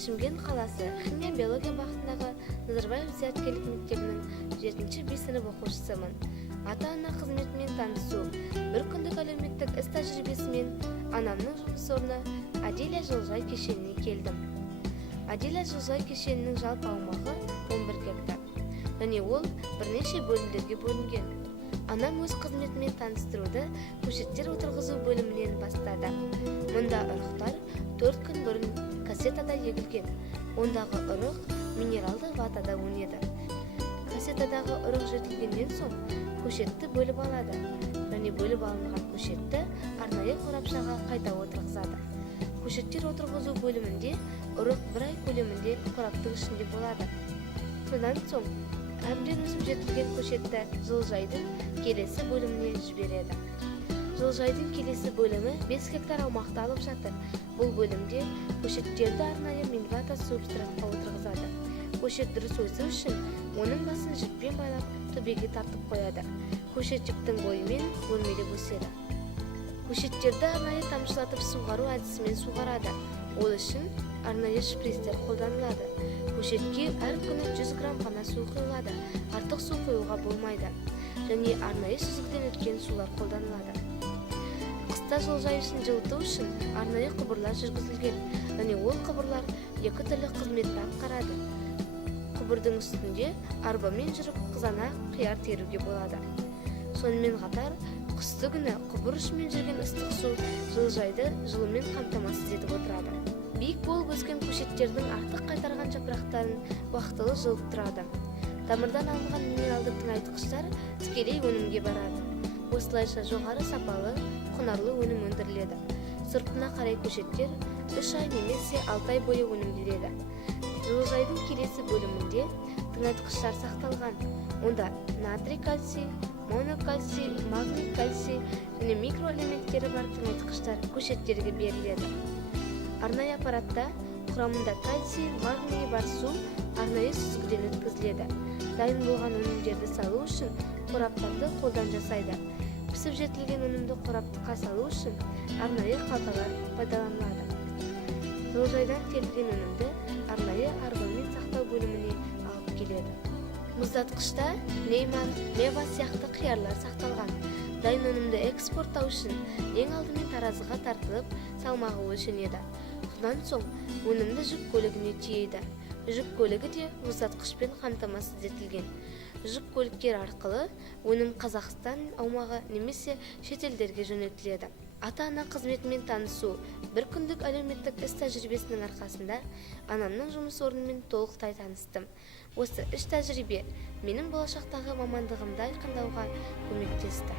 Шымкент қаласы химия биология бағытындағы Назарбаев зияткерлік мектебінің 7-ші B сынып оқушысымын. Ата-ана қызметімен танысу, бір күндік әлеуметтік іс тәжірибесімен анамның жұмыс орны Адиля жылыжай кешеніне келдім. Адиля жылыжай кешенінің жалпы аумағы 11 гектар, және ол бірнеше бөлімдерге бөлінген. Анам өз қызметімен таныстыруды көшеттер отырғызу бөлімінен бастады. Мұнда ұрықтар 4 күн бұрын кассетада егілген. Ондағы ұрық минералды ватада өнеді. Кассетадағы ұрық жетілгеннен соң көшетті бөліп алады, және бөліп алынған көшетті арнайы қорапшаға қайта отырғызады. Көшеттер отырғызу бөлімінде ұрық 1 ай көлемінде қораптың ішінде болады. Содан соң әбден өсіп жетілген көшетті жылыжайдың келесі бөліміне жібереді. Жылыжайдың келесі бөлімі 5 гектар аумақты алып жатыр. Бұл бөлімде көшеттерді арнайы минвата субстратқа отырғызады. Көшет дұрыс өсу үшін оның басын жіппен байлап төбеге тартып қояды. Көшет жіптің бойымен өрмелеп өседі. Көшеттерді арнайы тамшылатып суғару әдісімен суғарады. Ол үшін арнайы шприцтер қолданылады. Көшетке әр күні 100 грамм ғана су құйылады. Артық су құюға болмайды. Және арнайы сүзгіден өткен сулар қолданылады. Қыста жылыжай үшін жылыту үшін арнайы құбырлар жүргізілген, және ол құбырлар 2 түрлі қызметті атқарады. Құбырдың үстінде арбамен жүріп қызанақ, қияр теруге болады. Сонымен қатар, қысты күні құбыр ұшымен жүрген ыстық су жылыжайды жылумен қамтамасыз етіп отырады. Биік болып өскен көшеттердің артық қайтарған жапырақтарын уақытылы жылып тұрады. Тамырдан алынған минералды тыңайтқыштар тікелей өнімге барады. Осылайша жоғары сапалы, құнарлы өнім өндіріледі. Сыртына қарай көшеттер 3 ай немесе 6 ай бойы өнім береді. Жылыжайдың келесі бөлімінде тыңайтқыштар сақталған. Онда натрий кальций, монокальций, магний кальций және микроэлементтері бар тыңайтқыштар көшеттерге беріледі. Арнайы аппаратта құрамында кальций, магний бар су арнайы сүзгіден өткізіледі. Дайын болған өнімдерді салу үшін қораптарды қолдан жасайды. Пісіп жетілген өнімді қораптыққа салу үшін арнайы қалталар пайдаланылады. Жылыжайдан терілген өнімді арнайы арбамен сақтау бөліміне алып келеді. Мұздатқышта лейман, мева сияқты қиярлар сақталған. Дайын өнімді экспорттау үшін ең алдымен таразыға тартылып, салмағы өлшенеді. Содан соң өнімді жүк көлігіне тиейді. Жүк көлігі де мұздатқышпен қамтамасыз етілген. Жүк көліктер арқылы өнім Қазақстан аумағы немесе шетелдерге жөнелтіледі. Ата-ана қызметімен танысу, бір күндік әлеуметтік іс тәжірибесінің арқасында анамның жұмыс орнымен толықтай таныстым. Осы іс тәжірибе менің болашақтағы мамандығымды айқындауға көмектесті.